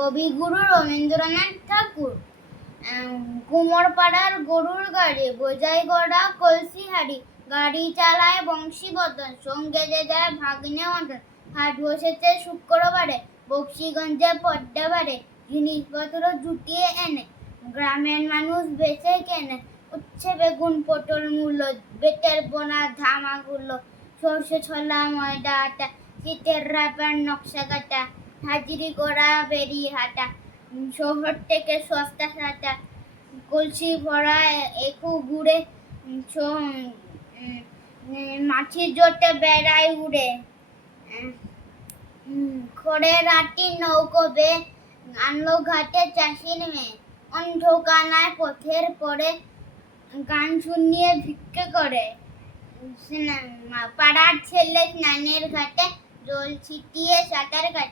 কবিগুরু রবীন্দ্রনাথ ঠাকুর। কুমোরপাড়ার গরুর গাড়ি, বোঝাই গড়া কলসি হাড়ি, গাড়ি চালায় বংশীবদন, সঙ্গে যে যায় ভাগ্নে মদন। হাট বসেছে শুক্রবারে, বক্সিগঞ্জে পদ্মাবারে, জিনিসপত্র জুটিয়ে এনে গ্রামের মানুষ বেচে কেনে। উচ্ছে বেগুন পটল মূল্য, বেতের বোনা ধামাগুলো, সর্ষে ছোলা ময়দা আটা, শীতের রাপার নকশা কাটা, হাজিরি করা বেরি হাটা, শহর থেকে সস্তা সাটা, কলসি ভরা একু ঘুরে, মাছির জোটে বেড়ায় উড়ে। খড়ের আটি নৌকো বে আনলো ঘাটে চাষির মেয়ে, অন্ধকানায় পথের পরে গান শুনিয়ে ভিক্ষে করে। পাড়ার ছেলে স্নানের ঘাটে জল ছিটিয়ে সাঁতার কাটে।